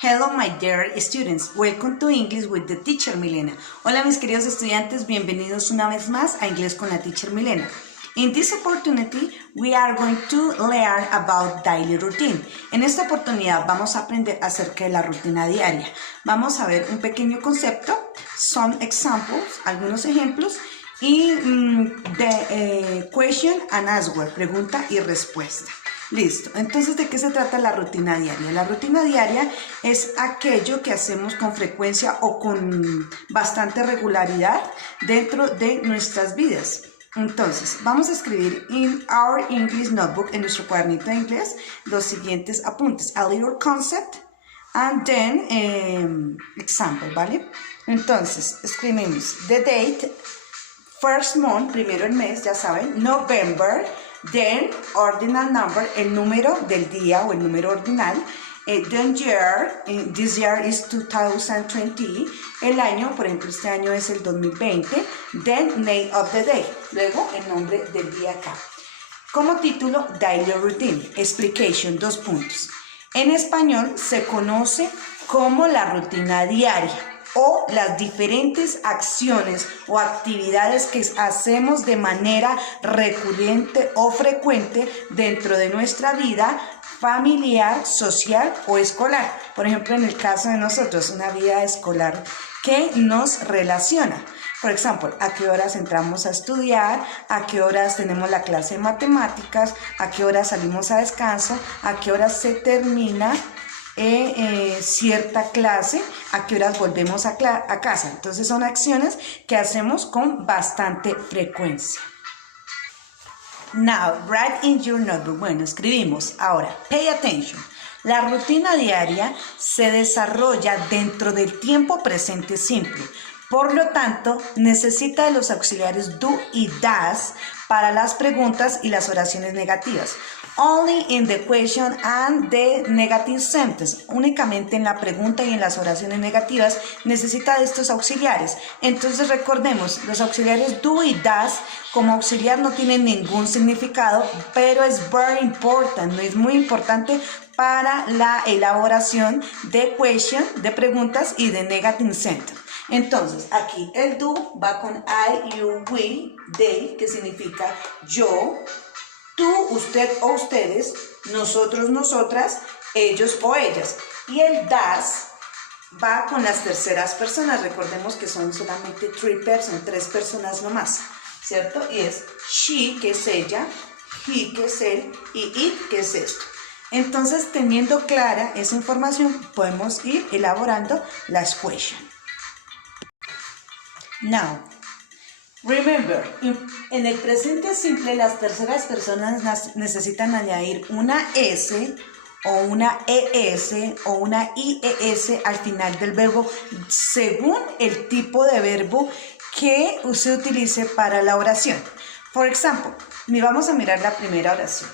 Hello my dear students, welcome to English with the teacher Milena. Hola mis queridos estudiantes, bienvenidos una vez más a Inglés con la teacher Milena. In this opportunity, we are going to learn about daily routine. En esta oportunidad vamos a aprender acerca de la rutina diaria. Vamos a ver un pequeño concepto, some examples, algunos ejemplos y question and answer, pregunta y respuesta. Listo, entonces ¿de qué se trata la rutina diaria? La rutina diaria es aquello que hacemos con frecuencia o con bastante regularidad dentro de nuestras vidas. Entonces, vamos a escribir in our English notebook, en nuestro cuadernito de inglés, los siguientes apuntes. A little concept and then example, ¿vale? Entonces, escribimos the date, first month, primero el mes, ya saben, November, then ordinal number, el número del día o el número ordinal, then year, this year is 2020, el año, por ejemplo, este año es el 2020, then name of the day, luego el nombre del día acá. Como título, Daily Routine, Explication, 2 puntos. En español se conoce como la rutina diaria o las diferentes acciones o actividades que hacemos de manera recurrente o frecuente dentro de nuestra vida familiar, social o escolar. Por ejemplo, en el caso de nosotros, una vida escolar que nos relaciona. Por ejemplo, a qué horas entramos a estudiar, a qué horas tenemos la clase de matemáticas, a qué horas salimos a descanso, a qué horas se termina cierta clase, a qué horas volvemos a casa. Entonces son acciones que hacemos con bastante frecuencia. Now, write in your notebook. Bueno, escribimos. Ahora, pay attention. La rutina diaria se desarrolla dentro del tiempo presente simple. Por lo tanto, necesita de los auxiliares do y das para las preguntas y las oraciones negativas. Only in the question and the negative sentence. Únicamente en la pregunta y en las oraciones negativas necesita de estos auxiliares. Entonces recordemos, los auxiliares do y das como auxiliar no tienen ningún significado, pero es very important, no es muy importante para la elaboración de question, de preguntas y de negative sentence. Entonces, aquí el do va con I, you, we, they, que significa yo, tú, usted o ustedes, nosotros, nosotras, ellos o ellas. Y el das va con las terceras personas. Recordemos que son solamente 3 personas nomás, ¿cierto? Y es she, que es ella, he, que es él, y it, que es esto. Entonces, teniendo clara esa información, podemos ir elaborando las questions. Now, remember, en el presente simple las terceras personas necesitan añadir una S o una ES o una IES al final del verbo según el tipo de verbo que se utilice para la oración. Por ejemplo, vamos a mirar la primera oración.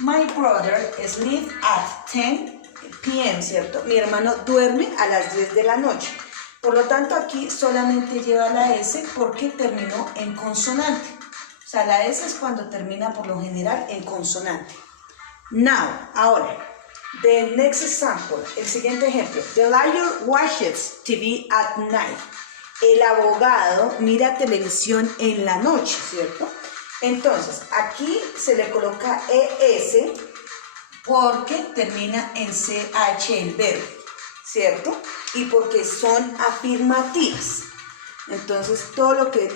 My brother sleeps at 10 p.m., ¿cierto? Mi hermano duerme a las 10 de la noche. Por lo tanto, aquí solamente lleva la S porque terminó en consonante. O sea, la S es cuando termina por lo general en consonante. Now, ahora, the next example, el siguiente ejemplo. The lawyer watches TV at night. El abogado mira televisión en la noche, ¿cierto? Entonces, aquí se le coloca ES porque termina en CH el verbo, ¿cierto? Y porque son afirmativas. Entonces, todo lo que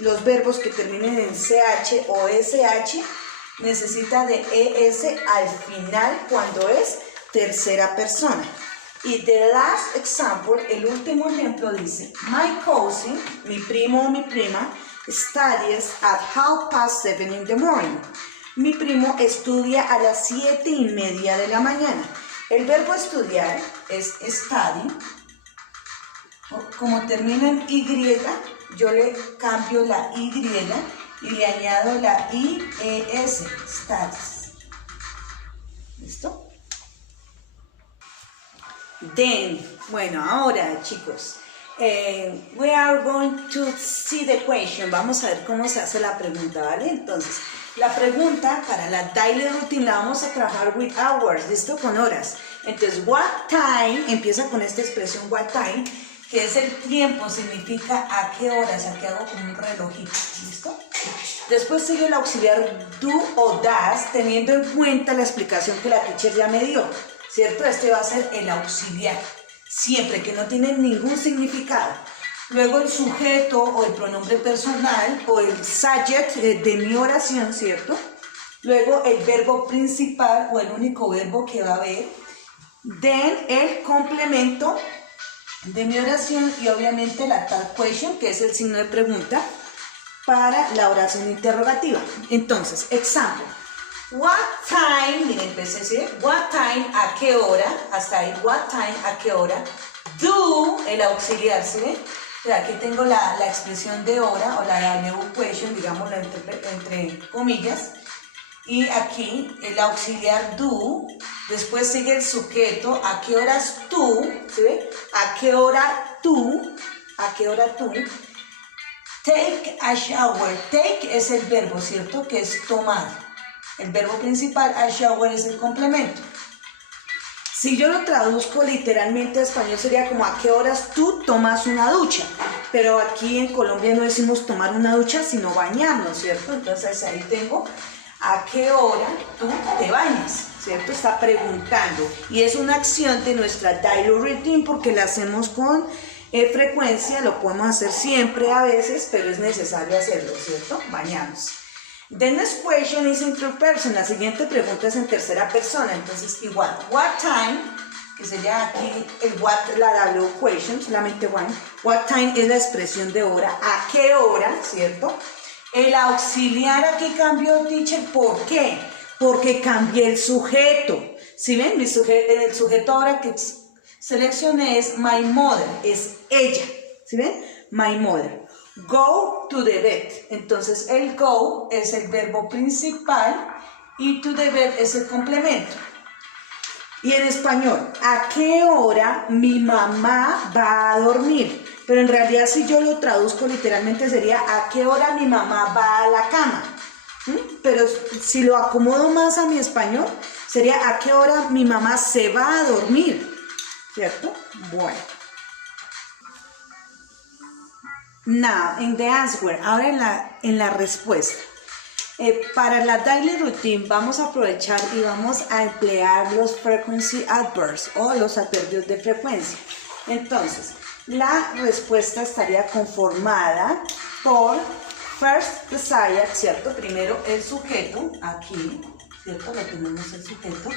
los verbos que terminen en CH o SH necesita de ES al final cuando es tercera persona. Y the last example, el último ejemplo dice, my cousin, mi primo o mi prima, studies at 7:30 in the morning. Mi primo estudia a las 7:30 de la mañana. El verbo estudiar es study. Como termina en Y, yo le cambio la Y y le añado la IES, studies. ¿Listo? Then, bueno, ahora chicos, we are going to see the question. Vamos a ver cómo se hace la pregunta, ¿vale? Entonces, La pregunta para la daily routine la vamos a trabajar with hours, ¿listo? Con horas. Entonces, what time, empieza con esta expresión what time, que es el tiempo, significa a qué horas, aquí hago como un relojito, ¿listo? Después sigue el auxiliar do o das, teniendo en cuenta la explicación que la teacher ya me dio, ¿cierto? Este va a ser el auxiliar, siempre, que no tiene ningún significado. Luego el sujeto o el pronombre personal o el subject de mi oración, ¿cierto? Luego el verbo principal o el único verbo que va a haber. Then el complemento de mi oración y obviamente la tal question, que es el signo de pregunta para la oración interrogativa. Entonces, example. What time, miren, empecé así, what time, a qué hora, hasta ahí, what time, a qué hora, do, el auxiliar, ¿sí ven? O sea, aquí tengo la expresión de hora o la new question, digámoslo entre comillas, y aquí el auxiliar do, después sigue el sujeto, a qué horas tú, ¿sí ve? A qué hora tú, take a shower, take es el verbo, ¿cierto? Que es tomar, el verbo principal, a shower es el complemento. Si yo lo traduzco literalmente a español sería como a qué horas tú tomas una ducha, pero aquí en Colombia no decimos tomar una ducha sino bañarnos, ¿cierto? Entonces ahí tengo a qué hora tú te bañas, ¿cierto? Está preguntando y es una acción de nuestra daily routine porque la hacemos con frecuencia, lo podemos hacer siempre a veces, pero es necesario hacerlo, ¿cierto? Bañarnos. The next question is in third person. La siguiente pregunta es en tercera persona. Entonces, igual, what time, que sería aquí el what, la W question, solamente one. What time es la expresión de hora. ¿A qué hora? ¿Cierto? El auxiliar aquí cambió, teacher. ¿Por qué? Porque cambié el sujeto. ¿Sí ven? El sujeto ahora que seleccioné es my mother, es ella. ¿Sí ven? My mother. Go to the bed. Entonces el go es el verbo principal y to the bed es el complemento. Y en español, ¿a qué hora mi mamá va a dormir? Pero en realidad si yo lo traduzco literalmente sería ¿a qué hora mi mamá va a la cama? Pero si lo acomodo más a mi español sería ¿a qué hora mi mamá se va a dormir? ¿Cierto? Bueno. Now, in the answer, ahora en la respuesta. Para la daily routine vamos a aprovechar y vamos a emplear los frequency adverbs o los adverbios de frecuencia. Entonces, la respuesta estaría conformada por first the subject, ¿cierto? Primero el sujeto, aquí, ¿cierto? Lo tenemos el sujeto.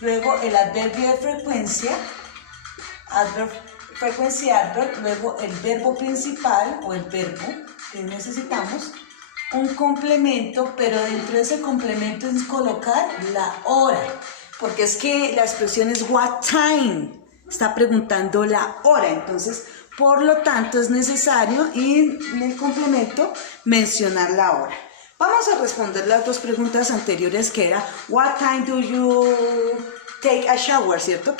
Luego el adverbio de frecuencia, frequency adverb, luego el verbo principal o el verbo que necesitamos, un complemento, pero dentro de ese complemento es colocar la hora, porque es que la expresión es what time, está preguntando la hora, entonces por lo tanto es necesario y en el complemento mencionar la hora. Vamos a responder las dos preguntas anteriores que era what time do you take a shower, ¿cierto?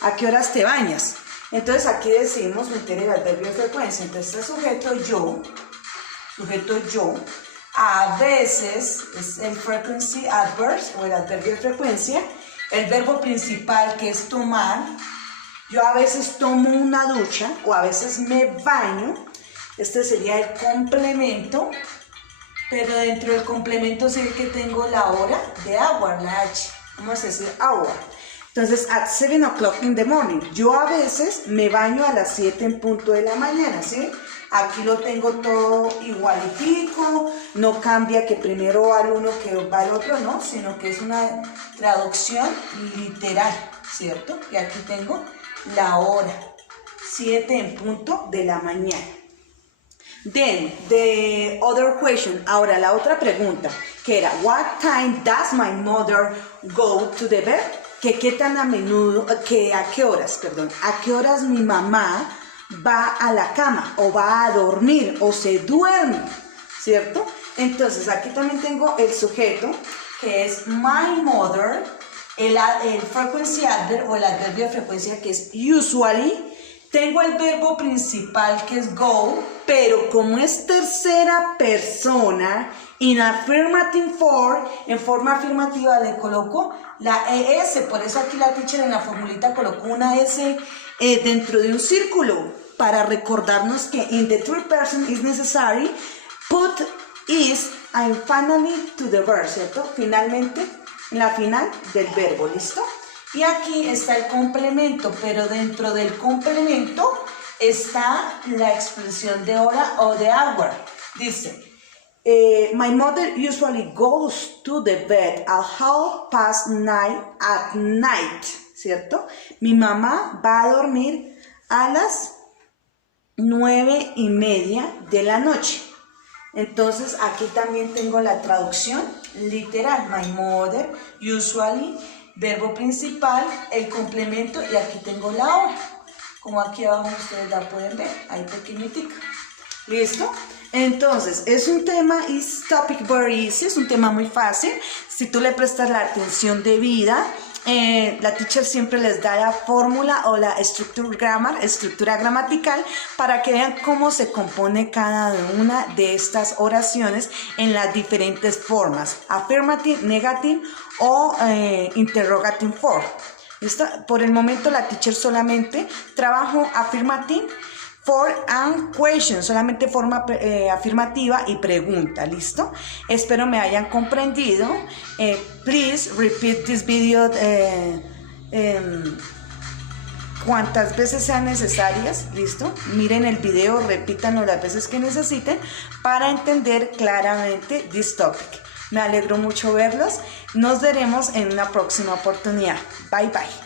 ¿A qué horas te bañas? Entonces aquí decimos meter el adverbio de frecuencia. Entonces este sujeto yo, a veces es el frequency adverb o el adverbio de frecuencia, el verbo principal que es tomar, yo a veces tomo una ducha o a veces me baño, este sería el complemento, pero dentro del complemento sí que tengo la hora de hour, la H, vamos a decir hour. Entonces, at 7 o'clock in the morning, yo a veces me baño a las 7 en punto de la mañana, ¿sí? Aquí lo tengo todo igualitico, no cambia que primero va el uno que va el otro, no, sino que es una traducción literal, ¿cierto? Y aquí tengo la hora, 7 en punto de la mañana. Then, the other question, ahora la otra pregunta, que era, what time does my mother go to the bed? Que qué tan a menudo, a qué horas mi mamá va a la cama o va a dormir o se duerme, ¿cierto? Entonces aquí también tengo el sujeto que es my mother, el frequency adverb o el adverbio de frecuencia que es usually, Tengo el verbo principal que es go, pero como es tercera persona, in affirmative form, en forma afirmativa le coloco la ES, por eso aquí la teacher en la formulita colocó una S dentro de un círculo, para recordarnos que in the third person is necessary, put is and finally to the verb, ¿cierto? Finalmente, en la final del verbo, ¿listo? Y aquí está el complemento, pero dentro del complemento está la expresión de hora o de hour. Dice, my mother usually goes to the bed at 9:30 at night, ¿cierto? Mi mamá va a dormir a las 9:30 de la noche. Entonces aquí también tengo la traducción literal. My mother usually, verbo principal, el complemento, y aquí tengo la hora. Como aquí abajo ustedes la pueden ver, ahí pequeñitica. ¿Listo? Entonces, es un tema, is topic very easy, es un tema muy fácil. Si tú le prestas la atención debida, la teacher siempre les da la fórmula o la estructura gramatical, para que vean cómo se compone cada una de estas oraciones en las diferentes formas, affirmative, negative o interrogative form. ¿Listo? Por el momento la teacher solamente trabajo affirmative, for and question, solamente forma afirmativa y pregunta, ¿listo? Espero me hayan comprendido. Please repeat this video cuantas veces sean necesarias, ¿listo? Miren el video, repítanlo las veces que necesiten para entender claramente this topic. Me alegro mucho verlos. Nos veremos en una próxima oportunidad. Bye, bye.